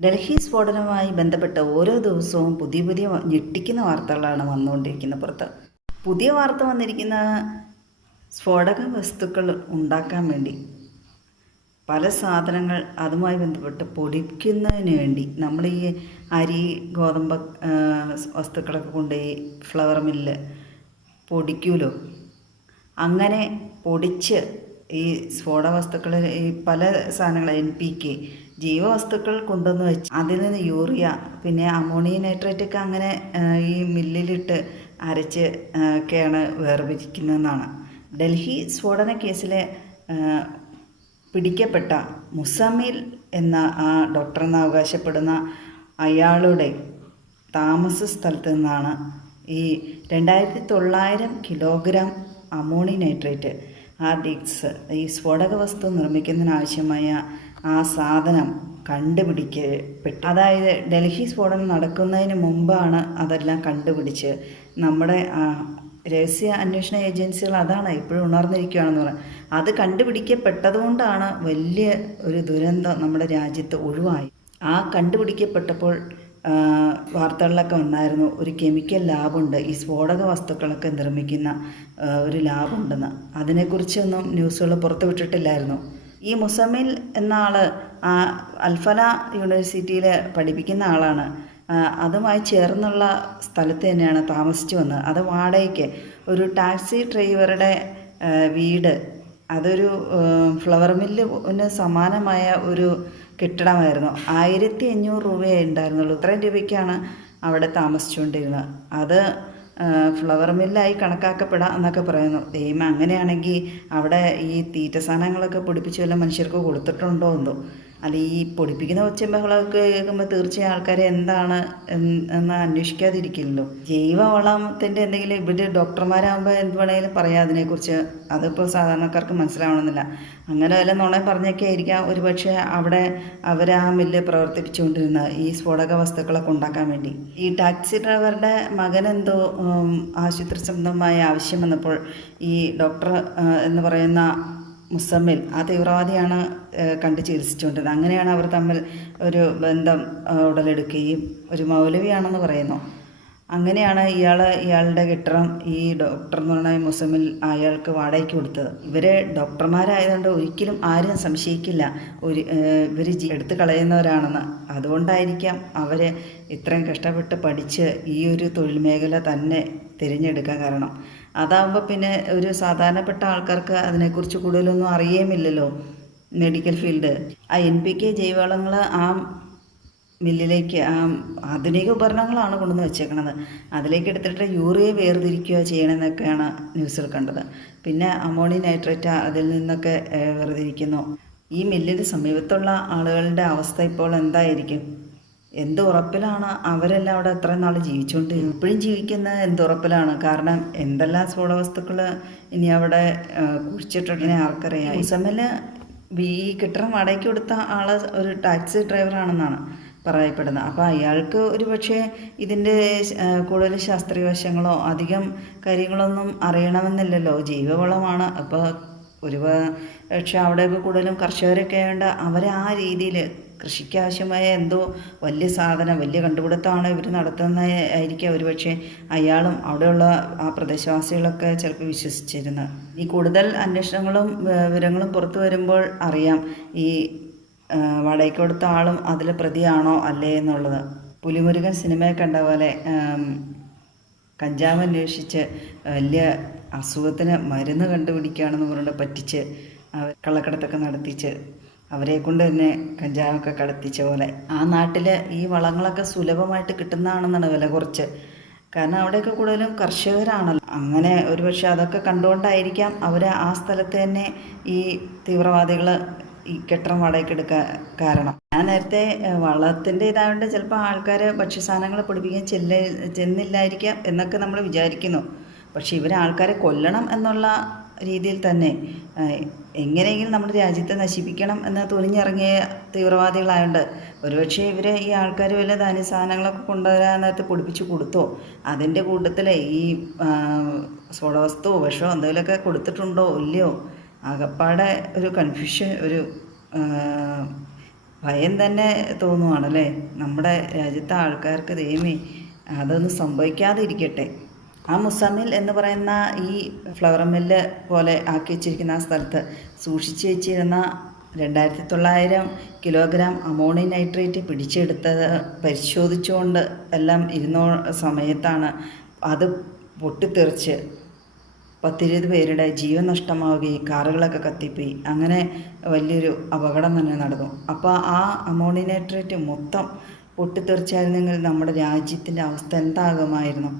ഡൽഹി സ്ഫോടനവുമായി ബന്ധപ്പെട്ട ഓരോ ദിവസവും പുതിയ പുതിയ ഞെട്ടിക്കുന്ന വാർത്തകളാണ് വന്നുകൊണ്ടിരിക്കുന്നത് പുറത്ത്. പുതിയ വാർത്ത വന്നിരിക്കുന്ന സ്ഫോടക വസ്തുക്കൾ ഉണ്ടാക്കാൻ വേണ്ടി പല സാധനങ്ങൾ അതുമായി ബന്ധപ്പെട്ട് പൊടിക്കുന്നതിന് വേണ്ടി നമ്മൾ ഈ അരി ഗോതമ്പ് വസ്തുക്കളൊക്കെ കൊണ്ടുപോയി ഫ്ലവർ മില്ല് പൊടിക്കൂലോ? അങ്ങനെ പൊടിച്ച് ഈ സ്ഫോടക വസ്തുക്കൾ ഈ പല സാധനങ്ങൾ എൻ പി കെ ജീവവസ്തുക്കൾ കൊണ്ടുവന്ന് വെച്ച് അതിൽ നിന്ന് യൂറിയ പിന്നെ അമോണിയ നൈട്രേറ്റ് ഒക്കെ അങ്ങനെ ഈ മില്ലിലിട്ട് അരച്ച് ഒക്കെയാണ് വേർപിരിക്കുന്നതെന്നാണ്. ഡൽഹി സ്ഫോടന കേസിലെ പിടിക്കപ്പെട്ട മുസമിൽ എന്ന ആ ഡോക്ടർ എന്ന് അവകാശപ്പെടുന്ന അയാളുടെ താമസ സ്ഥലത്ത് നിന്നാണ് ഈ രണ്ടായിരത്തി തൊള്ളായിരം കിലോഗ്രാം അമോണി നൈട്രേറ്റ് ആ ഡിക്സ് ഈ സ്ഫോടക വസ്തു നിർമ്മിക്കുന്നതിനാവശ്യമായ ആ സാധനം കണ്ടുപിടിക്കപ്പെട്ടു. അതായത് ഡൽഹി സ്ഫോടനം നടക്കുന്നതിന് മുമ്പാണ് അതെല്ലാം കണ്ടുപിടിച്ച്. നമ്മുടെ രഹസ്യ അന്വേഷണ ഏജൻസികൾ അതാണ് ഇപ്പോഴും ഉണർന്നിരിക്കുകയാണെന്ന് പറയുന്നത് അത് കണ്ടുപിടിക്കപ്പെട്ടതുകൊണ്ടാണ് വലിയ ഒരു ദുരന്തം നമ്മുടെ രാജ്യത്ത് ഒഴിവായി. ആ കണ്ടുപിടിക്കപ്പെട്ടപ്പോൾ വാർത്തകളിലൊക്കെ വന്നായിരുന്നു ഒരു കെമിക്കൽ ലാബുണ്ട് ഈ സ്ഫോടക വസ്തുക്കളൊക്കെ നിർമ്മിക്കുന്ന ഒരു ലാബുണ്ടെന്ന്. അതിനെക്കുറിച്ചൊന്നും ന്യൂസുകൾ പുറത്തുവിട്ടിട്ടില്ലായിരുന്നു. ഈ മുസമിൽ എന്ന ആൾ അൽഫല യൂണിവേഴ്സിറ്റിയിൽ പഠിപ്പിക്കുന്ന ആളാണ്. അതുമായി ചേർന്നുള്ള സ്ഥലത്ത് തന്നെയാണ് താമസിച്ചു വന്നത്. അത് വാടകയ്ക്ക്. ഒരു ടാക്സി ഡ്രൈവറുടെ വീട്. അതൊരു ഫ്ലവർ മില്ലിന് സമാനമായ ഒരു കെട്ടിടമായിരുന്നു. ആയിരത്തി അഞ്ഞൂറ് രൂപയേ ഉണ്ടായിരുന്നുള്ളൂ. ഇത്രയും രൂപയ്ക്കാണ് അവിടെ താമസിച്ചുകൊണ്ടിരുന്നത്. അത് ഫ്ലവർ മില്ലായി കണക്കാക്കപ്പെടാം എന്നൊക്കെ പറയുന്നു. ദൈവം അങ്ങനെയാണെങ്കിൽ അവിടെ ഈ തീറ്റ സാധനങ്ങളൊക്കെ പൊടിപ്പിച്ച് വല്ല മനുഷ്യർക്ക് കൊടുത്തിട്ടുണ്ടോ എന്തോ. അല്ല ഈ പൊടിപ്പിക്കുന്ന ഒച്ചമ്പകളൊക്കെ കേൾക്കുമ്പോൾ തീർച്ചയായും ആൾക്കാർ എന്താണ് എന്ന് അന്വേഷിക്കാതിരിക്കില്ലല്ലോ. ജൈവവളത്തിന്റെ എന്തെങ്കിലും ഇവിടെ ഡോക്ടർമാരാകുമ്പോൾ എന്ത് വേണമെങ്കിലും പറയാം അതിനെക്കുറിച്ച്. അതിപ്പോൾ സാധാരണക്കാർക്ക് മനസ്സിലാവണമെന്നില്ല. അങ്ങനെ വല്ല നുണ പറഞ്ഞൊക്കെ ആയിരിക്കാം. ഒരു പക്ഷേ അവിടെ അവർ ആ മില്ല് പ്രവർത്തിപ്പിച്ചുകൊണ്ടിരുന്നത് ഈ സ്ഫോടക വസ്തുക്കളൊക്കെ ഉണ്ടാക്കാൻ വേണ്ടി. ഈ ടാക്സി ഡ്രൈവറുടെ ഉം, ആശുപത്രി സംബന്ധമായ ആവശ്യം വന്നപ്പോൾ ഈ ഡോക്ടർ എന്ന് പറയുന്ന മുസമ്മിൽ ആ തീവ്രവാദിയാണ് കണ്ട് ചികിത്സിച്ചുകൊണ്ടിരുന്നത്. അങ്ങനെയാണ് അവർ തമ്മിൽ ഒരു ബന്ധം ഉടലെടുക്കുകയും ഒരു മൗലവിയാണെന്ന് പറയുന്നു. അങ്ങനെയാണ് ഇയാൾ ഇയാളുടെ കെട്ടിടം ഈ ഡോക്ടർ എന്ന് പറഞ്ഞ മുസമിൽ അയാൾക്ക് വാടകയ്ക്ക് കൊടുത്തത്. ഇവർ ഡോക്ടർമാരായതുകൊണ്ട് ഒരിക്കലും ആരും സംശയിക്കില്ല. ഒരു ഇവർ എടുത്തു കളയുന്നവരാണെന്ന്. അതുകൊണ്ടായിരിക്കാം അവർ ഇത്രയും കഷ്ടപ്പെട്ട് പഠിച്ച് ഈ ഒരു തൊഴിൽ മേഖല തന്നെ തിരഞ്ഞെടുക്കാൻ കാരണം. അതാകുമ്പോൾ പിന്നെ ഒരു സാധാരണപ്പെട്ട ആൾക്കാർക്ക് അതിനെക്കുറിച്ച് കൂടുതലൊന്നും അറിയേമില്ലല്ലോ മെഡിക്കൽ ഫീൽഡ് ആ എൻ പി കെ ജൈവവളങ്ങൾ ആ മില്ലിലേക്ക് ആധുനിക ഉപകരണങ്ങളാണ് കൊണ്ടുവന്ന് വെച്ചേക്കണത്. അതിലേക്ക് എടുത്തിട്ട് യൂറിയ വേർതിരിക്കുക ചെയ്യണമെന്നൊക്കെയാണ് ന്യൂസിൽ കണ്ടത്. പിന്നെ അമോണിയം നൈട്രേറ്റ് അതിൽ നിന്നൊക്കെ വേർതിരിക്കുന്നു. ഈ മില്ലിന് സമീപത്തുള്ള ആളുകളുടെ അവസ്ഥ ഇപ്പോൾ എന്തായിരിക്കും? എന്ത് ഉറപ്പിലാണ് അവരെല്ലാം അവിടെ അത്രയും നാൾ ജീവിച്ചുകൊണ്ട് ഇപ്പോഴും ജീവിക്കുന്നത് എന്ത് ഉറപ്പിലാണ്? കാരണം എന്തെല്ലാം സ്ഫോട വസ്തുക്കൾ ഇനി അവിടെ കുഴിച്ചിട്ടുണ്ടെങ്കിൽ ആർക്കറിയാം? ഈ സമയം ഈ കെട്ടിടം വാടകയ്ക്ക് കൊടുത്ത ആൾ ഒരു ടാക്സി ഡ്രൈവറാണെന്നാണ്. പറയപ്പെടുന്നത് അപ്പോൾ അയാൾക്ക് ഒരു പക്ഷേ ഇതിന്റെ കൂടുതൽ ശാസ്ത്രീയ വശങ്ങളോ അധികം കാര്യങ്ങളൊന്നും അറിയണമെന്നില്ലല്ലോ. ജൈവവളമാണ്. അപ്പോൾ ഒരു പക്ഷേ അവിടെയൊക്കെ കൂടുതലും കർഷകരൊക്കെ ആയതുകൊണ്ട് അവരെ ആ രീതിയിൽ കൃഷിക്ക് ആവശ്യമായ എന്തോ വലിയ സാധനം വലിയ കണ്ടുപിടുത്തമാണ് ഇവർ നടത്തുന്ന ആയിരിക്കും ഒരുപക്ഷെ അയാളും അവിടെയുള്ള ആ പ്രദേശവാസികളൊക്കെ ചിലപ്പോൾ വിശ്വസിച്ചിരുന്നത്. ഈ കൂടുതൽ അന്വേഷണങ്ങളും വിവരങ്ങളും പുറത്തു വരുമ്പോൾ അറിയാം. ഈ വാടകയ്ക്ക് കൊടുത്ത ആളും അതിൽ പ്രതിയാണോ അല്ലേ എന്നുള്ളത്. പുലിമുരുകൻ സിനിമയെ കണ്ട പോലെ കഞ്ചാവ് അന്വേഷിച്ച് വലിയ അസുഖത്തിന് മരുന്ന് കണ്ടുപിടിക്കുകയാണെന്ന് പറഞ്ഞിട്ട് പറ്റിച്ച് അവർ കള്ളക്കടത്തൊക്കെ നടത്തിച്ച് അവരെ കൊണ്ട് തന്നെ കഞ്ചാവൊക്കെ കടത്തിച്ച പോലെ. ആ നാട്ടിൽ ഈ വളങ്ങളൊക്കെ സുലഭമായിട്ട് കിട്ടുന്നതാണെന്നാണ് വില കുറച്ച്. കാരണം അവിടെയൊക്കെ കൂടുതലും കർഷകരാണല്ലോ. അങ്ങനെ ഒരുപക്ഷെ അതൊക്കെ കണ്ടുകൊണ്ടായിരിക്കാം അവർ ആ സ്ഥലത്ത് തന്നെ ഈ തീവ്രവാദികൾ ഈ കെട്ടിടം വാടകയ്ക്ക് എടുക്കാൻ കാരണം. ഞാൻ നേരത്തെ വള്ളത്തിന്റെ ഇതായതുകൊണ്ട് ചിലപ്പോൾ ആൾക്കാർ ഭക്ഷ്യസാധനങ്ങൾ പൊടിപ്പിക്കാൻ ചെല്ല ചെന്നില്ലായിരിക്കാം എന്നൊക്കെ നമ്മൾ വിചാരിക്കുന്നു. പക്ഷേ ഇവരെ ആൾക്കാരെ കൊല്ലണം എന്നുള്ള രീതിയിൽ തന്നെ എങ്ങനെയെങ്കിലും നമ്മുടെ രാജ്യത്തെ നശിപ്പിക്കണം എന്ന് തുനിഞ്ഞിറങ്ങിയ തീവ്രവാദികളായതുകൊണ്ട് ഒരുപക്ഷെ ഇവർ ഈ ആൾക്കാർ വല്ല ധാന്യ സാധനങ്ങളൊക്കെ കൊണ്ടുവരാൻ നേരത്ത് പൊടിപ്പിച്ച് കൊടുത്തോ? അതിന്റെ കൂട്ടത്തിൽ ഈ ആ, സ്ഫോടവസ്തുവോ വിഷമോ എന്തെങ്കിലുമൊക്കെ കൊടുത്തിട്ടുണ്ടോ? ഇല്ലയോ? ആകപ്പാടെ ഒരു കൺഫ്യൂഷൻ ഒരു ഭയം തന്നെ തോന്നുവാണല്ലേ? നമ്മുടെ രാജ്യത്തെ ആൾക്കാർക്ക് ദൈവമേ അതൊന്നും സംഭവിക്കാതെ ഇരിക്കട്ടെ ആ മുസമ്മിൽ എന്ന് പറയുന്ന ഈ ഫ്ലവർ മില്ല് പോലെ ആക്കി വെച്ചിരിക്കുന്ന ആ സ്ഥലത്ത് സൂക്ഷിച്ചു വെച്ചിരുന്ന രണ്ടായിരത്തി തൊള്ളായിരം കിലോഗ്രാം അമോണി നൈട്രേറ്റ് പിടിച്ചെടുത്തത് പരിശോധിച്ചുകൊണ്ട് എല്ലാം ഇരുന്ന സമയത്താണ് അത് പൊട്ടിത്തെറിച്ച് പത്തിരുപത് പേരുടെ ജീവൻ നഷ്ടമാവുകയും കാറുകളൊക്കെ കത്തിപ്പോയി. അങ്ങനെ വലിയൊരു അപകടം തന്നെ നടന്നു. അപ്പോൾ ആ അമോണിനേറ്ററേറ്റ് മൊത്തം പൊട്ടിത്തെറിച്ചായിരുന്നെങ്കിൽ നമ്മുടെ രാജ്യത്തിന്റെ അവസ്ഥ എന്താകുമായിരുന്നു?